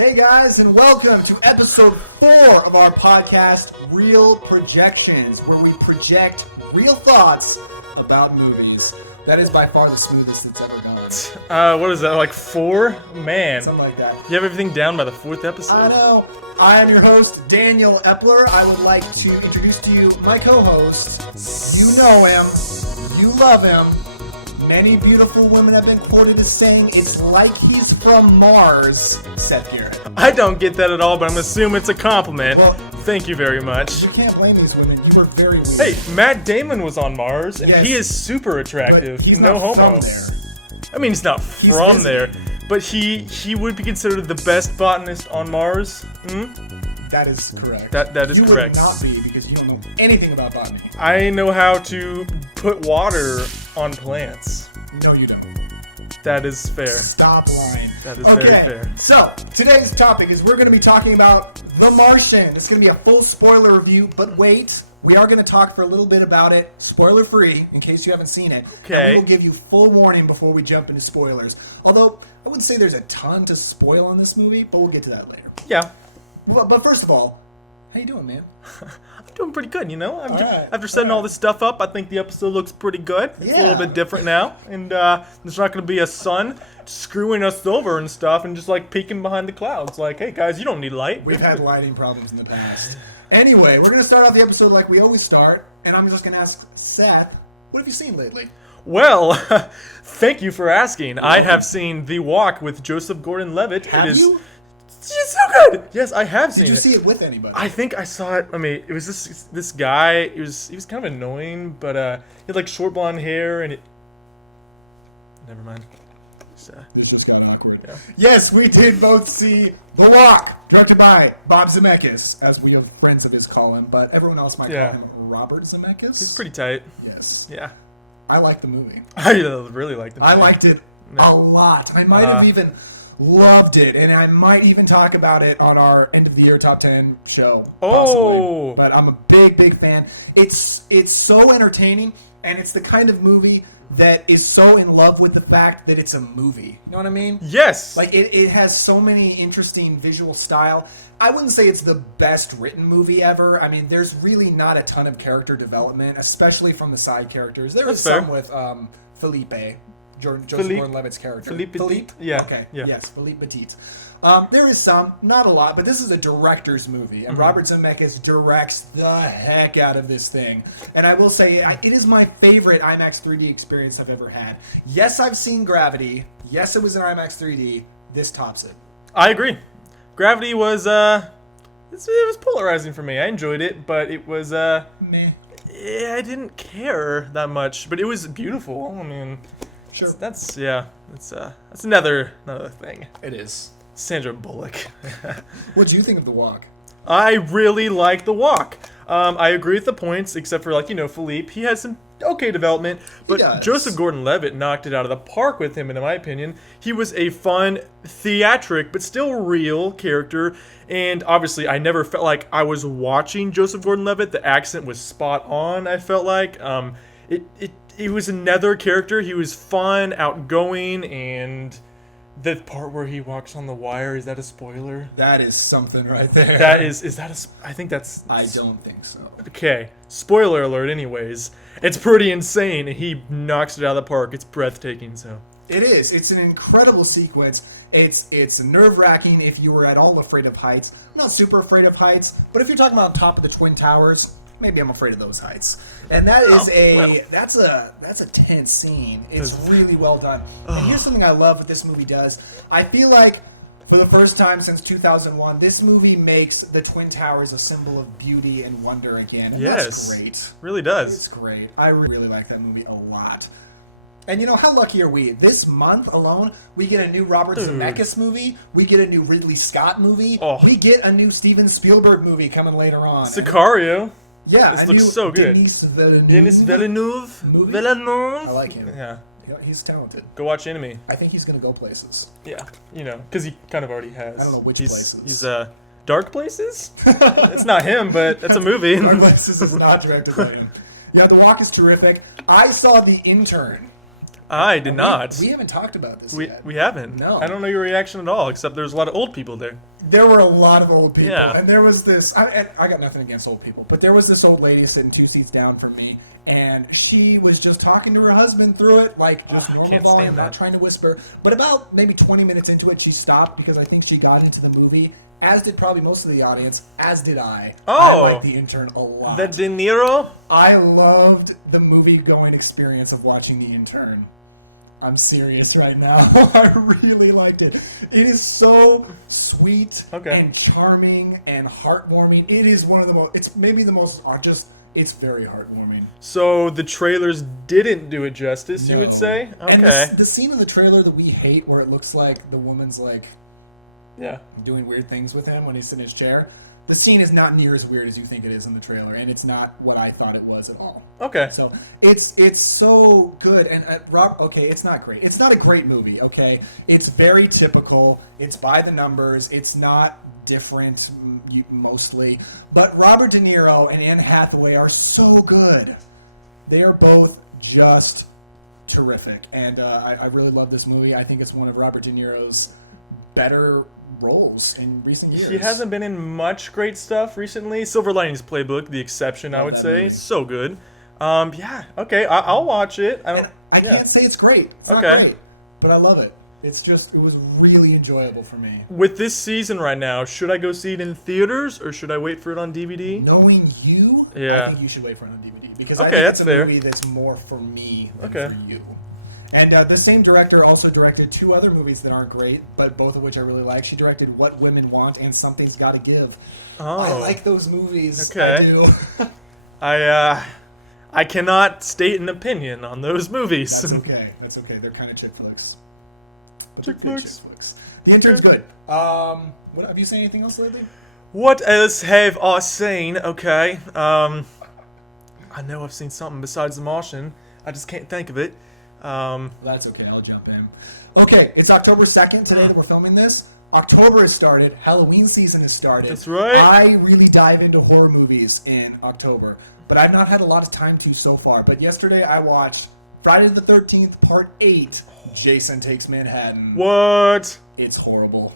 Hey guys, and welcome to episode 4 of our podcast, ReelProjections, where we project real thoughts about movies. That is by far the smoothest it's ever gone. What is that, like 4? Man. Something like that. You have everything down by the 4th episode. I know. I am your host, Daniel Epler. I would like to introduce to you my co-host. You know him. You love him. Many beautiful women have been quoted as saying it's like he's from Mars, Seth Garrett. I don't get that at all, but I'm assuming it's a compliment. Well, thank you very much. You can't blame these women. You were very weak. Hey, Matt Damon was on Mars, and Yes, he is super attractive. but he's no not homo. from there. I mean, he's not He's from visiting. there, but he would be considered the best botanist on Mars. That is correct. That is you correct. You would not be because you don't know anything about botany. I know how to put water on plants. No, you don't. That is fair. Stop lying. That is very fair. So, today's topic is we're going to be talking about The Martian. It's going to be a full spoiler review, but wait. We are going to talk for a little bit about it, spoiler-free, in case you haven't seen it. Okay. And we will give you full warning before we jump into spoilers. Although, I wouldn't say there's a ton to spoil on this movie, but we'll get to that later. Yeah. But first of all, how you doing, man? I'm doing pretty good, you know? right, After setting all this stuff up, I think the episode looks pretty good. It's a little bit different now. And there's not going to be a sun screwing us over and stuff and just like peeking behind the clouds. Like, hey, guys, you don't need light. We've had lighting problems in the past. Anyway, we're going to start off the episode like we always start. And I'm just going to ask Seth, what have you seen lately? Well, thank you for asking. I have seen The Walk with Joseph Gordon-Levitt. Have you? It's so good. Yes, I have seen it. Did you see it with anybody? I think I saw it. I mean, it was this guy. He was kind of annoying, but he had like short blonde hair, and it. Never mind. This just got awkward. Yeah. Yes, we did both see The Walk, directed by Bob Zemeckis, as we have friends of his call him, but everyone else might call him Robert Zemeckis. He's pretty tight. Yes. Yeah. I like the movie. I really liked the movie. I liked it a lot. I might have even loved it, and I might even talk about it on our end of the year top 10 show. Oh, possibly. But I'm a big fan. It's so entertaining, and it's the kind of movie that is so in love with the fact that it's a movie. You know what I mean? yes. Like it has so many interesting visual style. I wouldn't say it's the best written movie ever. I mean, there's really not a ton of character development, especially from the side characters. There is That's some with Felipe. Joseph Gordon-Levitt's character. Philippe Petit? Yeah. Okay. Yeah. Yes, Philippe Petit. There is some, not a lot, but this is a director's movie, and Robert Zemeckis directs the heck out of this thing. And I will say, it is my favorite IMAX 3D experience I've ever had. Yes, I've seen Gravity. Yes, it was in IMAX 3D. This tops it. I agree. Gravity was it was polarizing for me. I enjoyed it, but it was Meh. yeah, I didn't care that much, but it was beautiful. I mean, Sure. that's another thing. It is. Sandra Bullock. What do you think of The Walk? I really like The Walk. I agree with the points, except for Philippe. He has some okay development, but does. Joseph Gordon-Levitt knocked it out of the park with him, in my opinion. He was a fun, theatric, but still real character, and obviously I never felt like I was watching Joseph Gordon-Levitt. The accent was spot on, I felt like. It was another character. He was fun, outgoing, and the part where he walks on the wire, is that a spoiler? That is something right there. I think that's... I don't think so. Okay, spoiler alert anyways. It's pretty insane, and he knocks it out of the park. It's breathtaking, so... It is. It's an incredible sequence. It's nerve-wracking if you were at all afraid of heights. I'm not super afraid of heights, but if you're talking about on top of the Twin Towers, maybe I'm afraid of those heights. And that is that's a tense scene. It's really well done. And here's something I love what this movie does. I feel like for the first time since 2001, this movie makes the Twin Towers a symbol of beauty and wonder again. And that's great. Really does. It's great. I really like that movie a lot. And how lucky are we? This month alone, we get a new Robert Zemeckis movie. We get a new Ridley Scott movie. Oh. We get a new Steven Spielberg movie coming later on. Sicario. Yeah, this a looks new so good. Denis Villeneuve. movie? Villeneuve. I like him. Yeah. He's talented. Go watch Enemy. I think he's going to go places. Yeah, because he kind of already has. I don't know which places. He's Dark Places? It's not him, but that's a movie. Dark Places is not directed by him. Yeah, The Walk is terrific. I saw The Intern. I did not. We haven't talked about this We yet. haven't. No. I don't know your reaction at all, except there's a lot of old people there. There were a lot of old people, Yeah. and there was this. I got nothing against old people, but there was this old lady sitting 2 seats down from me, and she was just talking to her husband through it, like just normal can't volume, stand not that. trying to whisper. But about maybe 20 minutes into it, she stopped because I think she got into the movie, as did probably most of the audience, as did I. Oh. I liked The Intern a lot. The De Niro? I loved the movie-going experience of watching The Intern. I'm serious right now. I really liked it. It is so sweet and charming and heartwarming. It is one of the most. It's maybe the most. It's very heartwarming. So the trailers didn't do it justice, you would say? Okay. And the scene in the trailer that we hate, where it looks like the woman's like, doing weird things with him when he's in his chair. The scene is not near as weird as you think it is in the trailer, and it's not what I thought it was at all. Okay. So it's so good, and Rob. Okay, it's not great. It's not a great movie. Okay, it's very typical. It's by the numbers. It's not different mostly, but Robert De Niro and Anne Hathaway are so good. They are both just terrific, and I really love this movie. I think it's one of Robert De Niro's better roles in recent years. He hasn't been in much great stuff recently. Silver Linings Playbook, the exception, I would say. movie. So good. Okay, I'll watch it. I can't say it's great. It's not Okay. great, but I love it. It was really enjoyable for me. With this season right now, should I go see it in theaters or should I wait for it on DVD? Knowing you, Yeah. I think you should wait for it on DVD because Okay, I think that's it's a fair. movie that's more for me than Okay. for you. And the same director also directed 2 other movies that aren't great, but both of which I really like. She directed What Women Want and Something's Gotta Give. Oh. I like those movies. Okay. I do. I cannot state an opinion on those movies. That's okay. That's okay. They're kind of chick flicks. But Chick they're good flicks. chick flicks. The Intern's good. What have you seen anything else lately? What else have I seen? Okay. I know I've seen something besides The Martian. I just can't think of it. That's okay. I'll jump in. Okay, it's October 2nd today that we're filming this. October has started. Halloween season has started. That's right. I really dive into horror movies in October, but I've not had a lot of time to so far. But yesterday I watched Friday the 13th, Part 8, Jason Takes Manhattan. What? It's horrible.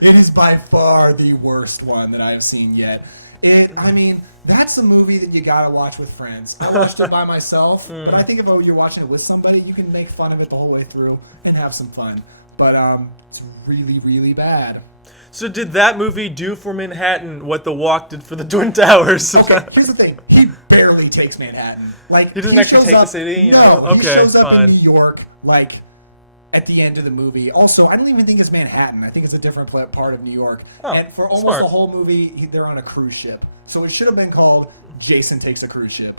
It is by far the worst one that I have seen yet. I mean, that's a movie that you gotta watch with friends. I watched it by myself, but I think if you're watching it with somebody, you can make fun of it the whole way through and have some fun. But it's really, really bad. So did that movie do for Manhattan what The Walk did for the Twin Towers? Okay, here's the thing. He barely takes Manhattan. Like He doesn't actually shows take the up- city, you No, know? he Okay, shows up fine. in New York, like, at the end of the movie. Also, I don't even think it's Manhattan. I think it's a different part of New York. Oh, and for almost smart. the whole movie, they're on a cruise ship. So it should have been called Jason Takes a Cruise Ship.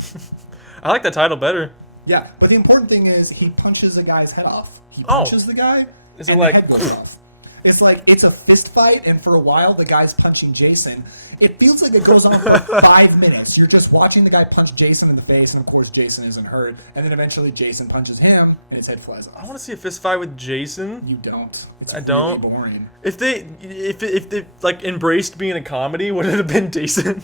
I like that title better. Yeah, but the important thing is he punches the guy's head off. He Oh. punches the guy, Is it and like- the head goes off. It's like it's a fist fight, and for a while the guy's punching Jason. It feels like it goes on for like 5 minutes. You're just watching the guy punch Jason in the face, and of course Jason isn't hurt. And then eventually Jason punches him, and his head flies I off. want to see a fist fight with Jason. You don't. It's I really don't. boring. If they like embraced being a comedy, would it have been decent?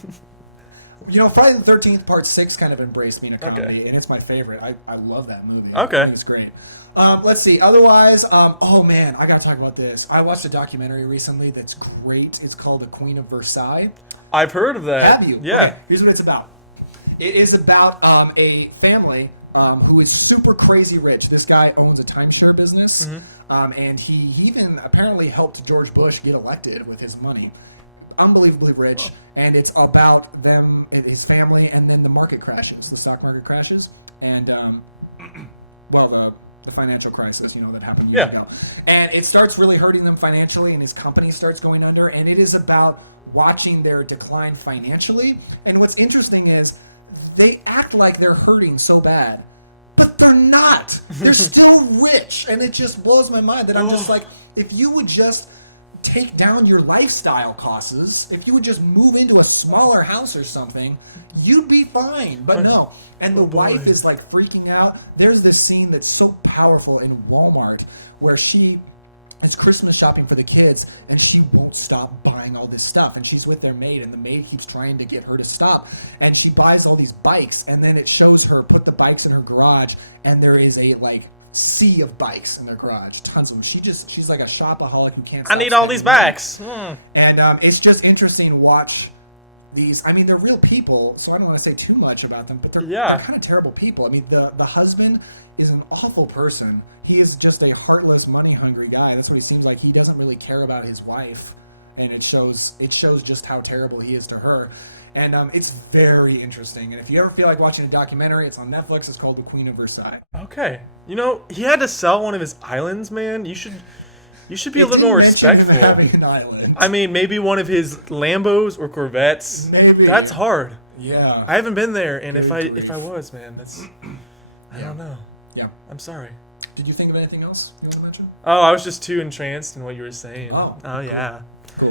You know, Friday the 13th Part 6 kind of embraced me in a comedy, Okay. and it's my favorite. I love that movie. Okay. I think it's great. Let's see. Otherwise, oh man, I gotta talk about this. I watched a documentary recently that's great. It's called The Queen of Versailles. I've heard of that. Have you? Yeah. Okay, here's what it's about. It is about a family who is super crazy rich. This guy owns a timeshare business, and he even apparently helped George Bush get elected with his money. Unbelievably rich, and it's about them, his family, and then the market crashes, the stock market crashes, and well, the financial crisis, you know, that happened years ago, and it starts really hurting them financially, and his company starts going under, and it is about watching their decline financially. And what's interesting is they act like they're hurting so bad, but they're not. They're still rich, and it just blows my mind that I'm just like, if you would just take down your lifestyle costs, if you would just move into a smaller house or something, you'd be fine. But no. And the wife is like freaking out. There's this scene that's so powerful in Walmart where she is Christmas shopping for the kids, and she won't stop buying all this stuff. And she's with their maid, and the maid keeps trying to get her to stop. And she buys all these bikes, and then it shows her put the bikes in her garage, and there is a like sea of bikes in their garage, tons of them. She's like a shopaholic who can't. I need all these bikes. And it's just interesting to watch these. I mean, they're real people, so I don't want to say too much about them, but they're kind of terrible people. I mean, the husband is an awful person. He is just a heartless, money-hungry guy. That's what he seems like. He doesn't really care about his wife, and it shows just how terrible he is to her. And it's very interesting. And if you ever feel like watching a documentary, it's on Netflix. It's called The Queen of Versailles. Okay. You know, he had to sell one of his islands, man. You should be a little more respectful. Having an island. I mean, maybe one of his Lambos or Corvettes. Maybe. That's hard. Yeah. I haven't been there, and Good if I was, man, that's I don't know. Yeah. I'm sorry. Did you think of anything else you want to mention? Oh, I was just too entranced in what you were saying. Oh, yeah. Cool.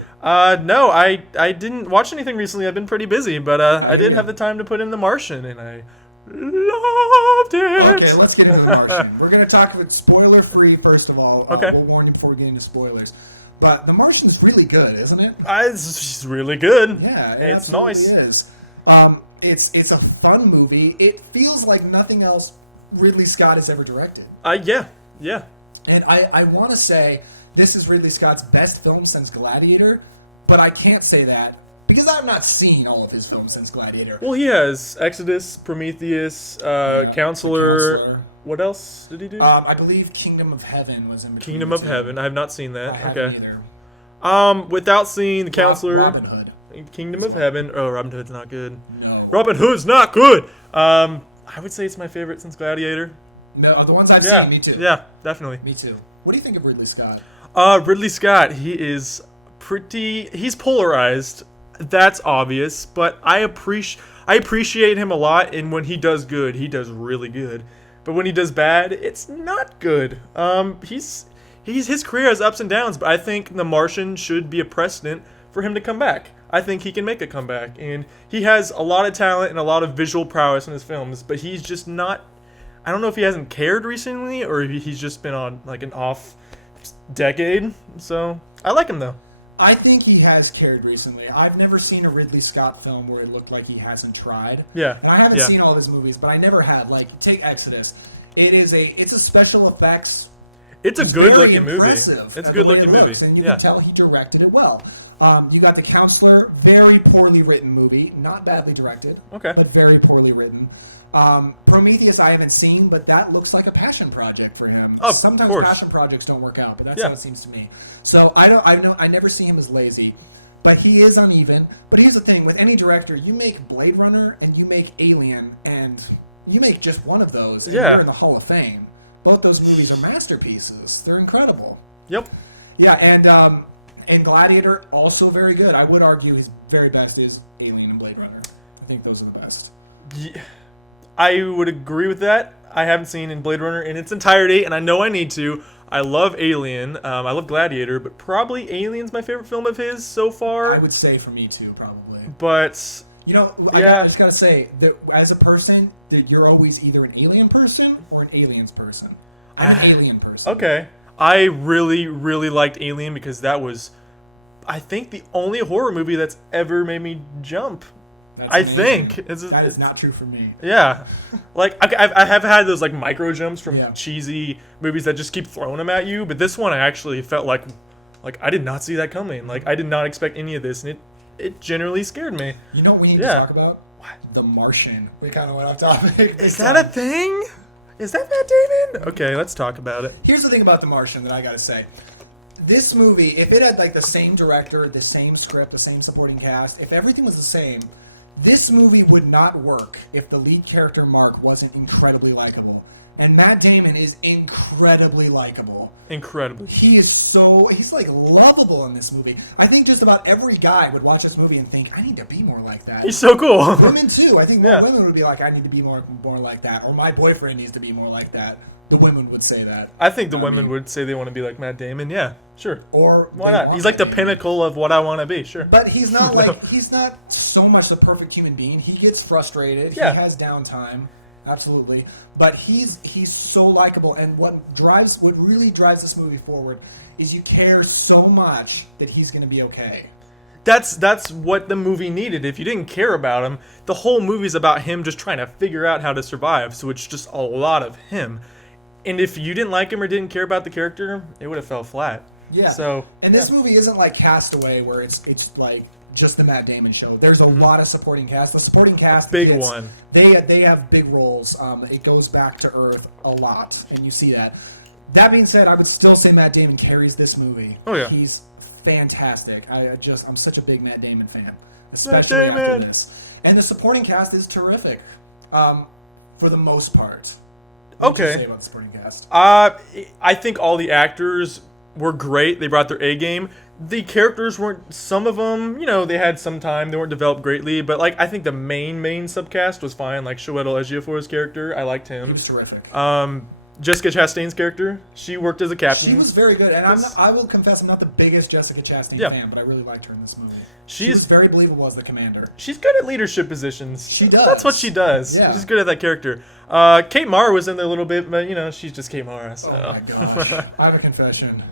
No, I didn't watch anything recently. I've been pretty busy, but I did have the time to put in The Martian, and I loved it. Okay, let's get into The Martian. We're going to talk about spoiler-free, first of all. Okay. We'll warn you before we get into spoilers. But The Martian is really good, isn't it? It's really good. Yeah, it's nice. It is. It's a fun movie. It feels like nothing else Ridley Scott has ever directed. Yeah. And I want to say this is Ridley Scott's best film since Gladiator, but I can't say that because I've not seen all of his films since Gladiator. Well, he has Exodus, Prometheus, Counselor. What else did he do? I believe Kingdom of Heaven was in between. Kingdom of Heaven. I have not seen that. I haven't Okay. either. Without seeing the Counselor, Robin Hood. Kingdom of Heaven. Oh, Robin Hood's not good. No. Robin Hood's not good. I would say it's my favorite since Gladiator. No, the ones I've seen, me too. Yeah, definitely. Me too. What do you think of Ridley Scott? Ridley Scott, he's polarized. That's obvious, but I appreciate him a lot, and when he does good, he does really good. But when he does bad, it's not good. His career has ups and downs, but I think The Martian should be a precedent for him to come back. I think he can make a comeback, and he has a lot of talent and a lot of visual prowess in his films, but he's just not. I don't know if he hasn't cared recently, or he's just been on like an off decade. So I like him though. I think he has cared recently. I've never seen a Ridley Scott film where it looked like he hasn't tried. Yeah. And I haven't seen all of his movies, but I never had. Like, take Exodus. It's a special effects. It's a good looking movie. It's a good looking movie. And you can tell he directed it well. You got The Counselor, very poorly written movie, not badly directed, but very poorly written. Prometheus I haven't seen, but that looks like a passion project for him. Sometimes passion projects don't work out, but that's how it seems to me. So I never see him as lazy, but he is uneven. But here's the thing: with any director, you make Blade Runner and you make Alien, and you make just one of those, and you're in the Hall of Fame. Both those movies are masterpieces. They're incredible. Yep. Yeah, and Gladiator also very good. I would argue his very best is Alien and Blade Runner. I think those are the best. Yeah. I would agree with that. I haven't seen in Blade Runner in its entirety, and I know I need to. I love Alien. I love Gladiator, but probably Alien's my favorite film of his so far. I would say for me too, probably. But you know, I just gotta say that as a person, that you're always either an Alien person or an Aliens person. I'm an Alien person. Okay, I really, really liked Alien because that was, I think, the only horror movie that's ever made me jump. I think that is not true for me. Yeah, like I have had those like micro jumps from cheesy movies that just keep throwing them at you, but this one I actually felt like I did not see that coming. Like I did not expect any of this, and it generally scared me. You know what we need to talk about? What? The Martian. We kind of went off topic. Is that a thing? Is that Matt Damon? Okay, let's talk about it. Here's the thing about The Martian that I gotta say. This movie, if it had like the same director, the same script, the same supporting cast, if everything was the same, this movie would not work if the lead character, Mark, wasn't incredibly likable. And Matt Damon is incredibly likable. Incredibly. He's like lovable in this movie. I think just about every guy would watch this movie and think, I need to be more like that. He's so cool. Women too. I think more women would be like, I need to be more like that. Or my boyfriend needs to be more like that. The women would say that. I think the women would say they want to be like Matt Damon. Yeah, sure. Or why not? He's like the pinnacle of what I want to be. Sure. But he's not like he's not so much the perfect human being. He gets frustrated. Yeah. He has downtime. Absolutely. But he's so likable, and what really drives this movie forward is you care so much that he's going to be okay. That's what the movie needed. If you didn't care about him, the whole movie's about him just trying to figure out how to survive. So it's just a lot of him. And if you didn't like him or didn't care about the character, it would have fell flat. Yeah. So, and this movie isn't like Castaway, where it's like just the Matt Damon show. There's a lot of supporting cast. The supporting cast, big one. They have big roles. It goes back to Earth a lot, and you see that. That being said, I would still say Matt Damon carries this movie. Oh yeah, he's fantastic. I'm such a big Matt Damon fan, especially after this. And the supporting cast is terrific, for the most part. What did you say about the supporting cast? I think all the actors were great. They brought their A game. The characters weren't. Some of them, they had some time. They weren't developed greatly. But I think the main subcast was fine. Like Chiwetel Ejiofor's character, I liked him. He was terrific. Jessica Chastain's character, she worked as a captain. She was very good, and I will confess I'm not the biggest Jessica Chastain fan, but I really liked her in this movie. She was very believable as the commander. She's good at leadership positions. She does. That's what she does. Yeah. She's good at that character. Kate Mara was in there a little bit, but she's just Kate Mara. So. Oh my gosh! I have a confession.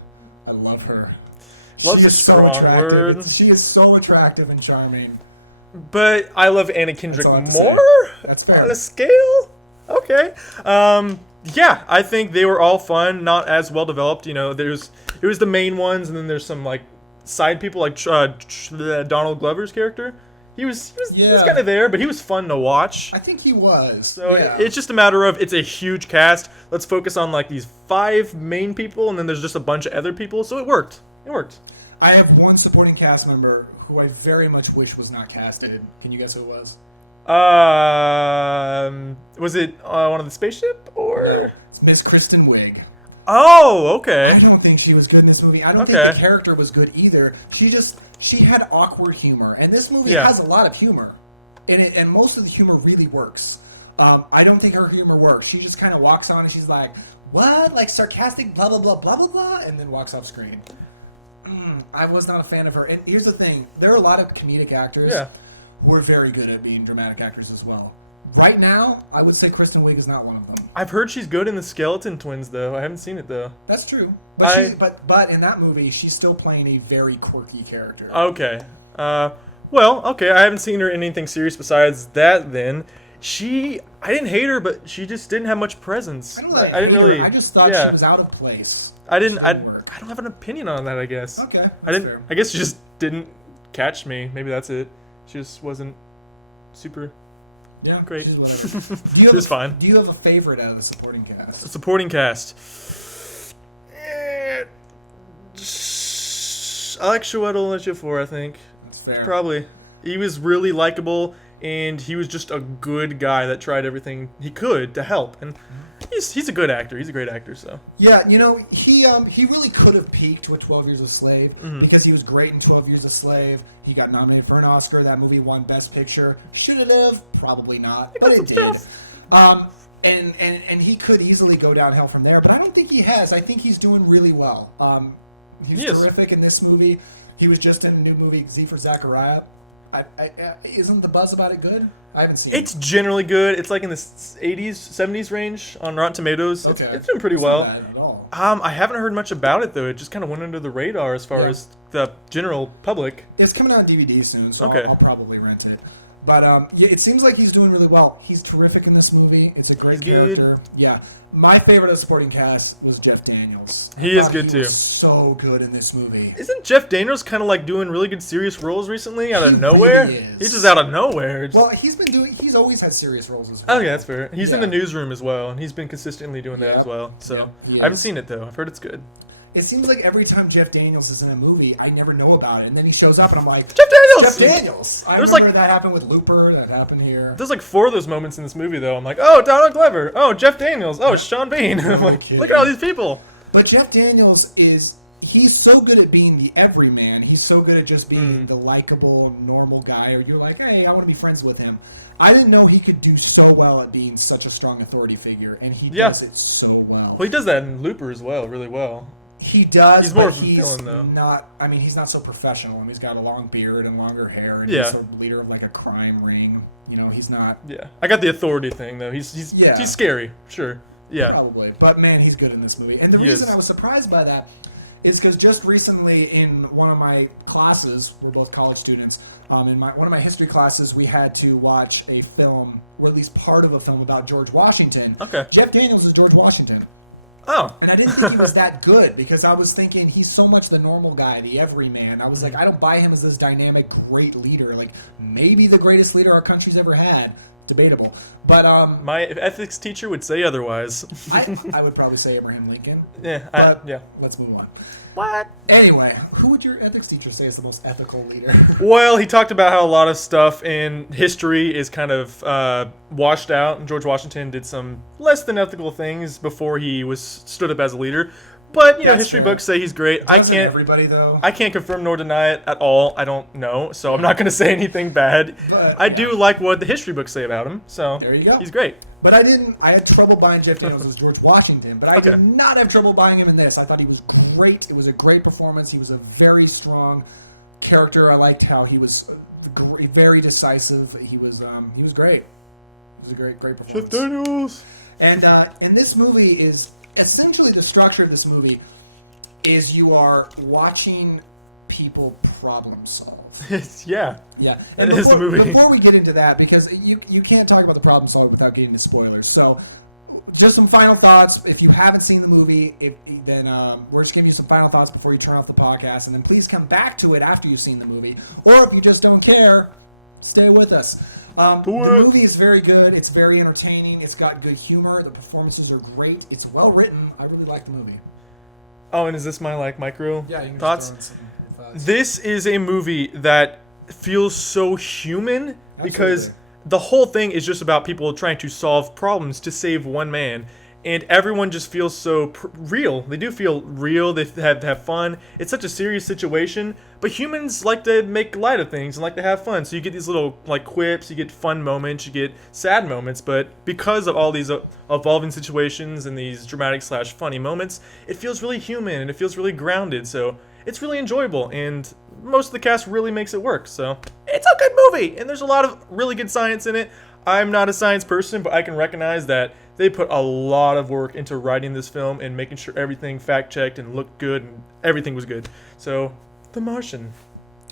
I love her. Love's a strong word. She is so attractive and charming. But I love Anna Kendrick more. That's fair. On a scale, okay. Yeah, I think they were all fun, not as well developed. It was the main ones, and then there's some side people like Donald Glover's character. He was kind of there, but he was fun to watch. I think he was. So it's just a matter of, it's a huge cast. Let's focus on these 5 main people, and then there's just a bunch of other people. So it worked. It worked. I have one supporting cast member who I very much wish was not casted. Can you guess who it was? Was it one of the spaceship or? No, it's Miss Kristen Wiig. Oh, okay. I don't think she was good in this movie. I don't think the character was good either. She had awkward humor, and this movie has a lot of humor in it, and most of the humor really works. I don't think her humor works. She just kind of walks on and she's like, "What?" Like sarcastic, blah blah blah blah blah blah, and then walks off screen. I was not a fan of her. And here's the thing: there are a lot of comedic actors. Who are very good at being dramatic actors as well. Right now, I would say Kristen Wiig is not one of them. I've heard she's good in the Skeleton Twins, though. I haven't seen it, though. That's true. But in that movie, she's still playing a very quirky character. Okay. Okay. I haven't seen her in anything serious besides that, then. I didn't hate her, but she just didn't have much presence. I didn't really. I just thought she was out of place. I don't have an opinion on that, I guess. Okay. Fair. I guess she just didn't catch me. Maybe that's it. She just wasn't super great. She was fine. Do you have a favorite out of the supporting cast? The supporting cast. I like Chiwetel Ejiofor, I think. That's fair. Probably. He was really likable, and he was just a good guy that tried everything he could to help. And he's a good actor. He's a great actor, so. Yeah, he really could have peaked with 12 Years a Slave because he was great in 12 Years a Slave. He got nominated for an Oscar. That movie won Best Picture. Should it have? Probably not, but it did. And he could easily go downhill from there, but I don't think he has. I think he's doing really well. He's terrific in this movie. He was just in a new movie, Z for Zachariah. Isn't the buzz about it good? I haven't seen it. It's generally good. It's in the 80s, 70s range on Rotten Tomatoes. Okay. It's doing pretty well. Not bad at all. I haven't heard much about it, though. It just kind of went under the radar as far as the general public. It's coming out on DVD soon, so I'll probably rent it. But it seems like he's doing really well. He's terrific in this movie. It's a great character. Good. Yeah. My favorite of the supporting cast was Jeff Daniels. He is good, too. He was so good in this movie. Isn't Jeff Daniels kind of doing really good serious roles recently out of nowhere? Really is. He's just out of nowhere. Well, he's always had serious roles as well. Oh, yeah, that's fair. He's in the newsroom as well, and he's been consistently doing that as well. So I haven't seen it, though. I've heard it's good. It seems like every time Jeff Daniels is in a movie, I never know about it, and then he shows up, and I'm like, Jeff Daniels! Jeff Daniels! I remember that happened with Looper, that happened here. There's 4 of those moments in this movie, though. I'm like, oh, Donald Glover, oh, Jeff Daniels, oh, Sean Bean. I'm like, look at all these people. But Jeff Daniels he's so good at being the everyman. He's so good at just being the likable, normal guy, or you're like, hey, I want to be friends with him. I didn't know he could do so well at being such a strong authority figure, and he does it so well. Well, he does that in Looper as well, really well. He does, he's more but he's villain, though. Not. I mean, he's not so professional. I mean, he's got a long beard and longer hair, and he's a leader of a crime ring. He's not. Yeah, I got the authority thing though. He's scary, sure. Yeah, probably. But man, he's good in this movie. And the reason I was surprised by that is because just recently in one of my classes, we're both college students. In one of my history classes, we had to watch a film, or at least part of a film about George Washington. Okay. Jeff Daniels is George Washington. Oh. And I didn't think he was that good because I was thinking he's so much the normal guy, the everyman. I was like, I don't buy him as this dynamic, great leader. Like, maybe the greatest leader our country's ever had. Debatable. But, My ethics teacher would say otherwise. I would probably say Abraham Lincoln. Yeah, But let's move on. What? Anyway, who would your ethics teacher say is the most ethical leader? Well, he talked about how a lot of stuff in history is kind of washed out, and George Washington did some less than ethical things before he stood up as a leader. But That's history fair. books say he's great. Doesn't everybody, though? I can't confirm nor deny it at all. I don't know, so I'm not going to say anything bad. But, I do like what the history books say about him. So there you go. He's great. But I had trouble buying Jeff Daniels as George Washington, but I did not have trouble buying him in this. I thought he was great. It was a great performance. He was a very strong character. I liked how he was very decisive. He was great. It was a great performance. Jeff Daniels. And this movie is essentially the structure of this movie is you are watching people problem solve. Yeah. Yeah. That is the movie. Before we get into that, because you can't talk about the problem solving without getting into spoilers. So, just some final thoughts. If you haven't seen the movie, then we're just giving you some final thoughts before you turn off the podcast, and then please come back to it after you've seen the movie. Or if you just don't care, stay with us. The movie is very good. It's very entertaining. It's got good humor. The performances are great. It's well written. I really like the movie. Oh, and is this my micro Yeah, you can thoughts? just throw in some thoughts. This is a movie that feels so human because Absolutely. the whole thing is just about people trying to solve problems to save one man, and everyone just feels so real. They do feel real. They have fun. It's such a serious situation, but humans like to make light of things and like to have fun. So you get these little quips, you get fun moments, you get sad moments, but because of all these evolving situations and these dramatic / funny moments, it feels really human and it feels really grounded. So it's really enjoyable, and most of the cast really makes it work. So it's a good movie, and there's a lot of really good science in it. I'm not a science person, but I can recognize that they put a lot of work into writing this film and making sure everything fact-checked and looked good and everything was good. So, The Martian.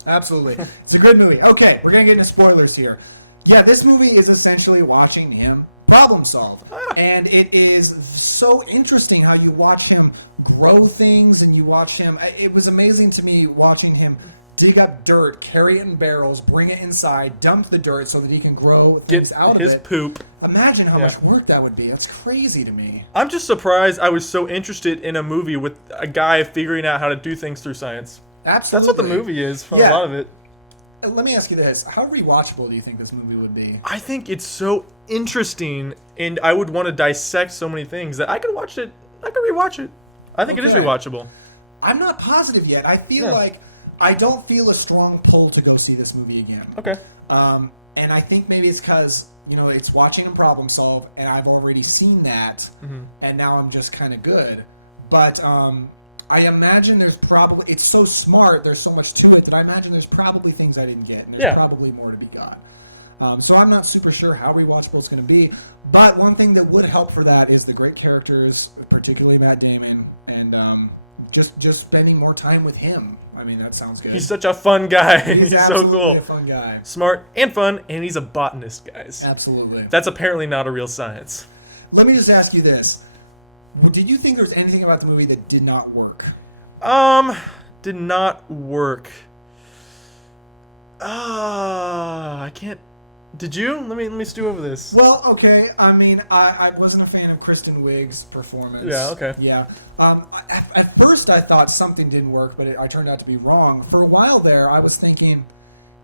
Absolutely. It's a good movie. Okay, we're going to get into spoilers here. Yeah, this movie is essentially watching him problem solve. And it is so interesting how you watch him grow things and you watch him... It was amazing to me watching him dig up dirt, carry it in barrels, bring it inside, dump the dirt so that he can grow things out of it. His poop. Imagine how much work that would be. That's crazy to me. I'm just surprised I was so interested in a movie with a guy figuring out how to do things through science. Absolutely. That's what the movie is for a lot of it. Let me ask you this. How rewatchable do you think this movie would be? I think it's so interesting, and I would want to dissect so many things that I could watch it. I could rewatch it. I think it is rewatchable. I'm not positive yet. I feel like I don't feel a strong pull to go see this movie again. Okay. And I think maybe it's because, it's watching him problem solve, and I've already seen that, and now I'm just kind of good. But I imagine there's probably... It's so smart, there's so much to it, that I imagine there's probably things I didn't get, and there's probably more to be got. So I'm not super sure how rewatchable it's going to be, but one thing that would help for that is the great characters, particularly Matt Damon, and just spending more time with him. I mean, that sounds good. He's such a fun guy. He's so absolutely cool. a fun guy. Smart and fun, and he's a botanist, guys. Absolutely. That's apparently not a real science. Let me just ask you this. Did you think there was anything about the movie that did not work? Did not work. I can't... Did you? Let me stew over this. Well, okay. I mean, I wasn't a fan of Kristen Wiig's performance. Yeah, okay. Yeah. At first, I thought something didn't work, but I turned out to be wrong. For a while there, I was thinking,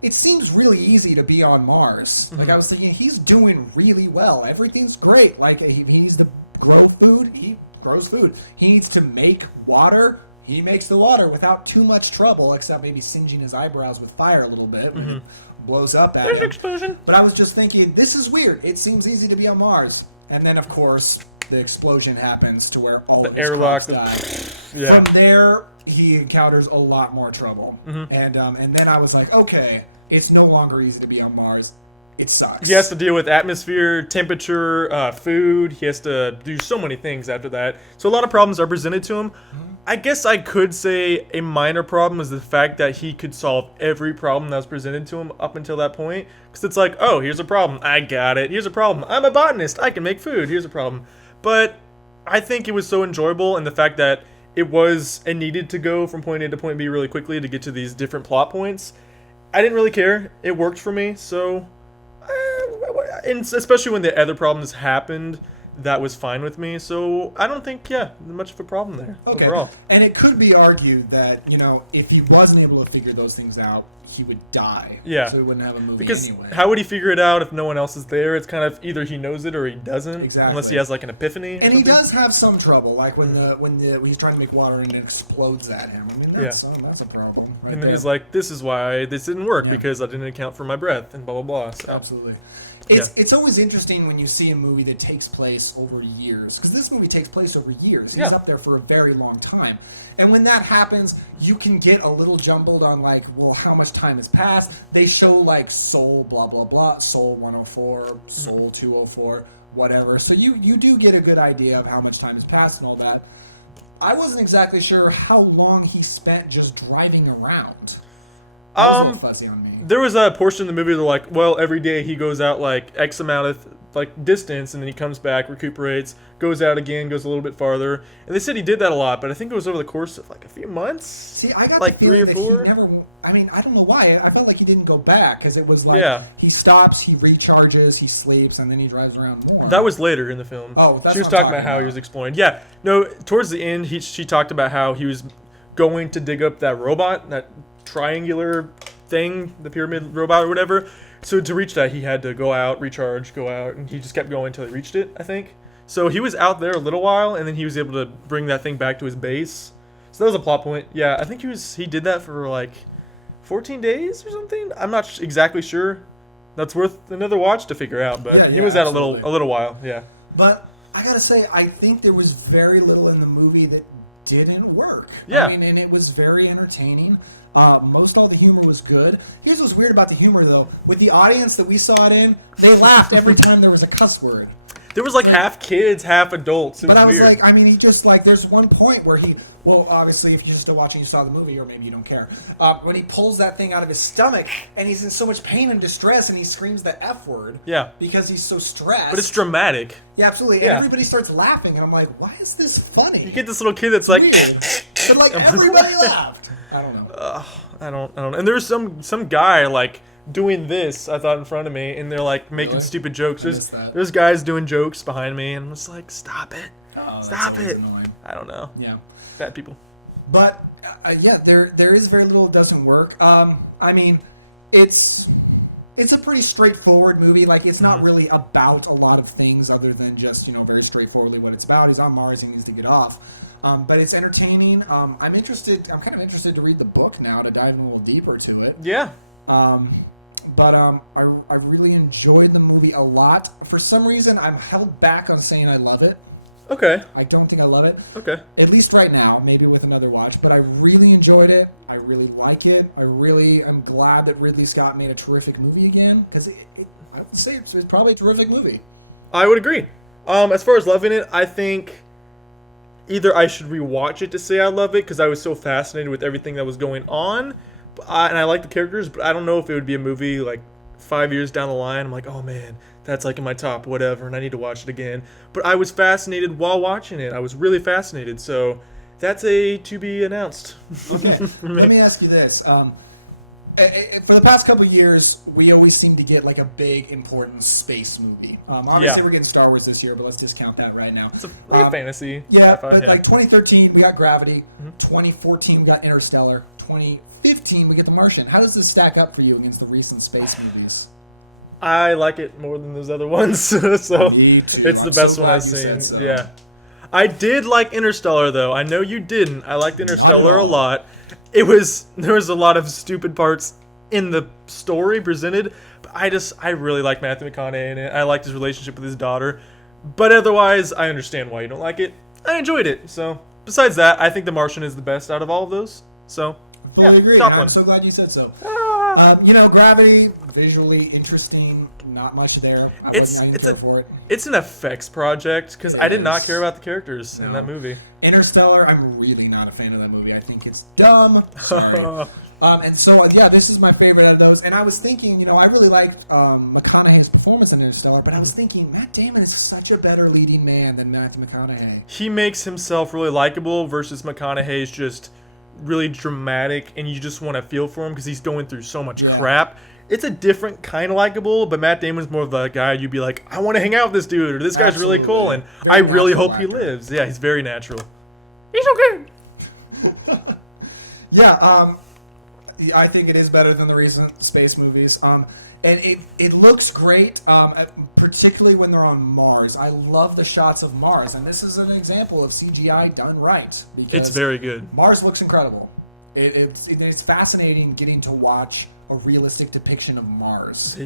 it seems really easy to be on Mars. Like, I was thinking, he's doing really well. Everything's great. Like, he needs to grow food. He grows food. He needs to make water. He makes the water without too much trouble, except maybe singeing his eyebrows with fire a little bit. When it blows up at There's him. an explosion. But I was just thinking, this is weird. It seems easy to be on Mars. And then, of course, the explosion happens to where all of his airlock crops die. Yeah. From there, he encounters a lot more trouble. And then I was like, okay, it's no longer easy to be on Mars. It sucks. He has to deal with atmosphere, temperature, food. He has to do so many things after that. So a lot of problems are presented to him. I guess I could say a minor problem is the fact that he could solve every problem that was presented to him up until that point. Because it's like, oh, here's a problem. I got it. Here's a problem. I'm a botanist. I can make food. Here's a problem. But I think it was so enjoyable, and the fact that it was and needed to go from point A to point B really quickly to get to these different plot points. I didn't really care. It worked for me, so... and especially when the other problems happened, that was fine with me. So I don't think, much of a problem there overall. And it could be argued that, if he wasn't able to figure those things out, he would die. Yeah. So we wouldn't have a movie Because anyway. how would he figure it out if no one else is there? It's kind of either he knows it or he doesn't. Exactly. Unless he has like an epiphany. And he does have some trouble, like when he's trying to make water and it explodes at him. I mean, that's a problem. Right and then there. he's like, "This is why this didn't work because I didn't account for my breath," and blah blah blah. So. Absolutely. It's always interesting when you see a movie that takes place over years, because this movie takes place over years. He's up there for a very long time. And when that happens, you can get a little jumbled on, like, well, how much time has passed. They show, like, Soul blah, blah, blah, Soul 104, Soul 204, whatever. So you do get a good idea of how much time has passed and all that. I wasn't exactly sure how long he spent just driving around. That was a little fuzzy on me. There was a portion of the movie that, like, well, every day he goes out, like, X amount of, like, distance, and then he comes back, recuperates, goes out again, goes a little bit farther. And they said he did that a lot, but I think it was over the course of, like, a few months. See, I got like the feeling 3 or 4. that he never... I mean, I don't know why. I felt like he didn't go back, because it was like, he stops, he recharges, he sleeps, and then he drives around more. That was later in the film. Oh, that's She was what I'm talking about how he about. was exploring. Yeah, no, towards the end, she talked about how he was going to dig up that robot, that triangular thing, the pyramid robot or whatever. So to reach that, he had to go out, recharge, go out, and he just kept going until he reached it, I think. So he was out there a little while, and then he was able to bring that thing back to his base. So that was a plot point. Yeah, I think he did that for like 14 days or something. I'm not exactly sure. That's worth another watch to figure out, but he was out a little while. Yeah. But I gotta say, I think there was very little in the movie that didn't work. Yeah. I mean, and it was very entertaining. Most all the humor was good. Here's what's weird about the humor, though. With the audience that we saw it in, they laughed every time there was a cuss word. There was like half kids, half adults. It was But I was weird. like, I mean, he just like, there's one point where well, obviously, if you're still watching, you saw the movie, or maybe you don't care. When he pulls that thing out of his stomach, and he's in so much pain and distress, and he screams the F word. Yeah. Because he's so stressed. But it's dramatic. Yeah, absolutely. And everybody starts laughing, and I'm like, why is this funny? You get this little kid that's like... Weird. But like, everybody laughed. I don't know. I don't. And there's some guy like doing this. I thought in front of me, and they're like making stupid jokes. There's guys doing jokes behind me, and I'm just like, stop it, stop it. Annoying. I don't know. Yeah, bad people. But there is very little that doesn't work. I mean, it's a pretty straightforward movie. Like, it's not really about a lot of things other than just very straightforwardly what it's about. He's on Mars. He needs to get off. But it's entertaining. I'm kind of interested to read the book now to dive in a little deeper to it. Yeah. But I really enjoyed the movie a lot. For some reason, I'm held back on saying I love it. Okay. I don't think I love it. Okay. At least right now, maybe with another watch. But I really enjoyed it. I really like it. I'm glad that Ridley Scott made a terrific movie again. Because I would say it's probably a terrific movie. I would agree. As far as loving it, I think either I should rewatch it to say I love it because I was so fascinated with everything that was going on, and I like the characters, but I don't know if it would be a movie like 5 years down the line. I'm like, oh man, that's like in my top whatever, and I need to watch it again. But I was fascinated while watching it. I was really fascinated, so that's a to be announced. Okay, let me ask you this. For the past couple of years, we always seem to get like a big, important space movie. Obviously, we're getting Star Wars this year, but let's discount that right now. It's a fantasy. Yeah, sci-fi, but like 2013, we got Gravity. Mm-hmm. 2014, we got Interstellar. 2015, we get The Martian. How does this stack up for you against the recent space movies? I like it more than those other ones, so Me too. it's the I'm best so one glad I've you seen. said so. Yeah, I did like Interstellar though. I know you didn't. I liked Interstellar a lot. There was a lot of stupid parts in the story presented, but I really like Matthew McConaughey in it. I liked his relationship with his daughter, but otherwise, I understand why you don't like it. I enjoyed it. So besides that, I think The Martian is the best out of all of those. So Fully agree. top I'm one. so glad you said so. Gravity, visually interesting, not much there. I didn't care for it. It's an effects project because I did not is. care about the characters in that movie. Interstellar, I'm really not a fan of that movie. I think it's dumb. Sorry. And so, yeah, this is my favorite out of those. And I was thinking, I really liked McConaughey's performance in Interstellar, but I was thinking, Matt Damon is such a better leading man than Matthew McConaughey. He makes himself really likable versus McConaughey's just really dramatic, and you just want to feel for him because he's going through so much crap. It's a different kind of likable, but Matt Damon's more of the guy you'd be like, I want to hang out with this dude, or this guy's really cool, and I really hope he lives. Yeah, he's very natural. He's okay. Yeah, I think it is better than the recent space movies. And it looks great, particularly when they're on Mars. I love the shots of Mars, and this is an example of CGI done right. Because it's very good. Mars looks incredible. It's fascinating getting to watch a realistic depiction of Mars.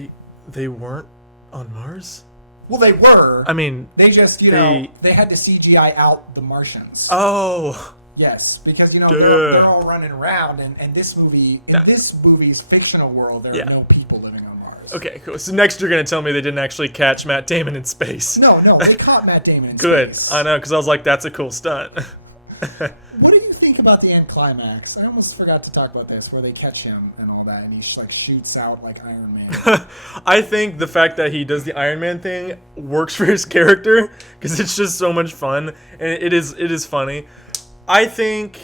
They weren't on Mars? Well, they were. I mean, they just, they had to CGI out the Martians. Oh. Yes, because they're all running around, and this movie's fictional world, there are no people living on Mars. Okay, cool. So next you're gonna tell me they didn't actually catch Matt Damon in space. No, they caught Matt Damon in Good. space. I know, because I was like, that's a cool stunt. What do you think about the end climax? I almost forgot to talk about this, where they catch him and all that, and he shoots out like Iron Man. I think the fact that he does the Iron Man thing works for his character because it's just so much fun, and it is funny. I think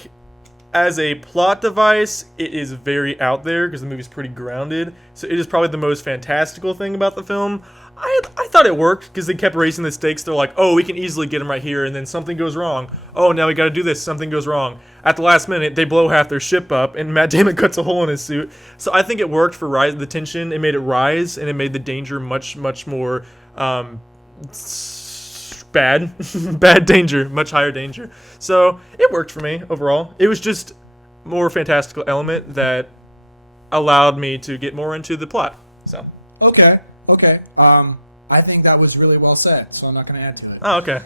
as a plot device, it is very out there because the movie's pretty grounded. So it is probably the most fantastical thing about the film. I thought it worked because they kept raising the stakes. They're like, oh, we can easily get him right here, and then something goes wrong. Oh, now we got to do this. Something goes wrong. At the last minute, they blow half their ship up, and Matt Damon cuts a hole in his suit. So I think it worked for the tension. It made it rise, and it made the danger much, much more bad danger, much higher danger. So it worked for me overall. It was just more fantastical element that allowed me to get more into the plot. So okay. I think that was really well said, so I'm not going to add to it. Oh, okay.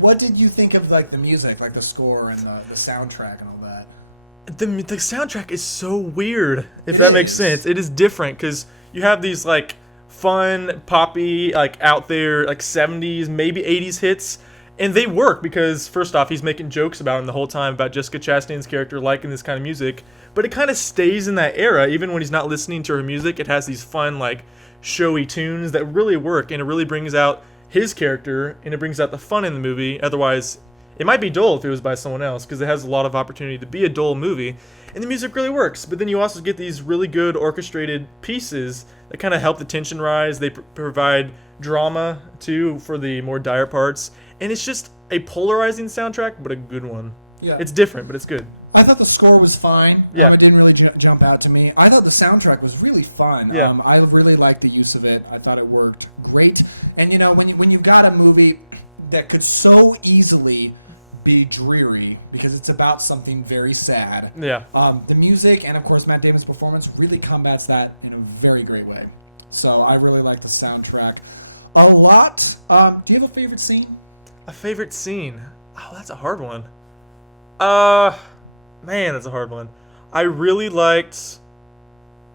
What did you think of the music, the score and the soundtrack and all that? The soundtrack is so weird, if that makes sense. It is different because you have these fun, poppy, out there, 70s, maybe 80s hits, and they work because, first off, he's making jokes about him the whole time about Jessica Chastain's character liking this kind of music, but it kind of stays in that era. Even when he's not listening to her music, it has these fun, showy tunes that really work, and it really brings out his character, and it brings out the fun in the movie. Otherwise, it might be dull if it was by someone else, because it has a lot of opportunity to be a dull movie, and the music really works. But then you also get these really good orchestrated pieces that kind of help the tension rise. They provide drama, too, for the more dire parts, and it's just a polarizing soundtrack, but a good one. Yeah. It's different, but it's good. I thought the score was fine. Yeah. It didn't really jump out to me. I thought the soundtrack was really fun. Yeah. I really liked the use of it. I thought it worked great. And, when you got a movie that could so easily be dreary because it's about something very sad. Yeah. The music and, of course, Matt Damon's performance really combats that in a very great way. So I really like the soundtrack a lot. Do you have a favorite scene? A favorite scene? Oh, that's a hard one. Man, that's a hard one. I really liked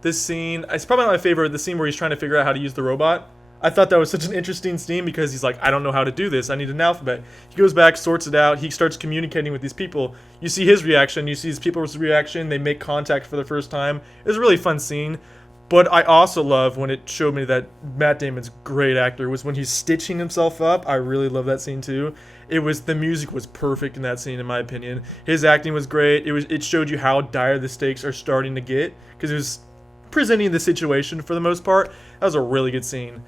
this scene. It's probably not my favorite, the scene where he's trying to figure out how to use the robot. I thought that was such an interesting scene because he's like, I don't know how to do this. I need an alphabet. He goes back, sorts it out. He starts communicating with these people. You see his reaction. You see these people's reaction. They make contact for the first time. It was a really fun scene. But I also love when it showed me that Matt Damon's great actor was when he's stitching himself up. I really love that scene too. The music was perfect in that scene, in my opinion. His acting was great. It showed you how dire the stakes are starting to get because it was presenting the situation for the most part. That was a really good scene.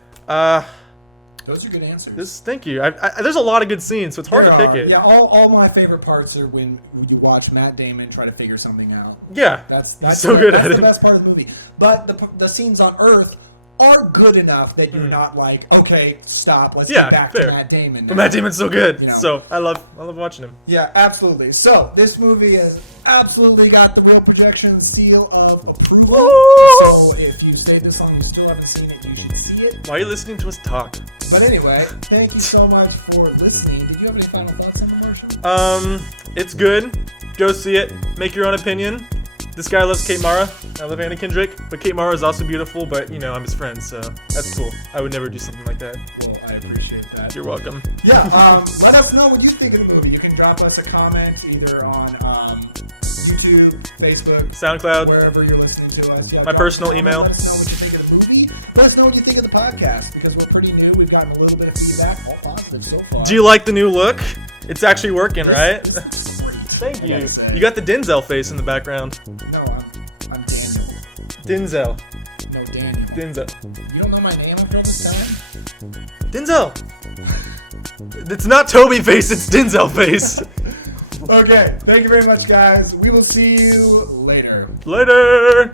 Those are good answers. Thank you. There's a lot of good scenes, so it's hard to pick it. Yeah, all my favorite parts are when you watch Matt Damon try to figure something out. Yeah, that's so good at it. That's the best part of the movie. But the scenes on Earth are good enough that you're not like, okay, stop, let's get back to Matt Damon. But Matt Damon's so good, so I love watching him. Yeah, absolutely. So this movie has absolutely got the Real Projection seal of approval. So if you've stayed this long and you still haven't seen it, you should see it. Why are you listening to us talk? But anyway, thank you so much for listening. Did you have any final thoughts on The Martian? It's good. Go see it. Make your own opinion. This guy loves Kate Mara. I love Anna Kendrick, but Kate Mara is also beautiful, but, I'm his friend, so that's cool. I would never do something like that. Well, I appreciate that. You're welcome. Yeah, let us know what you think of the movie. You can drop us a comment either on YouTube, Facebook, SoundCloud. wherever you're listening to us. Yeah, My personal comment, email. Let us know what you think of the movie. Let us know what you think of the podcast, because we're pretty new. We've gotten a little bit of feedback, all positive so far. Do you like the new look? It's actually working, right? This looks great. Thank I you. gotta say. You got the Denzel face in the background. No, I'm Daniel. Denzel. No, Daniel. Denzel. You don't know my name after all this time? Denzel. It's not Toby face, it's Denzel face. Okay, thank you very much, guys. We will see you later. Later.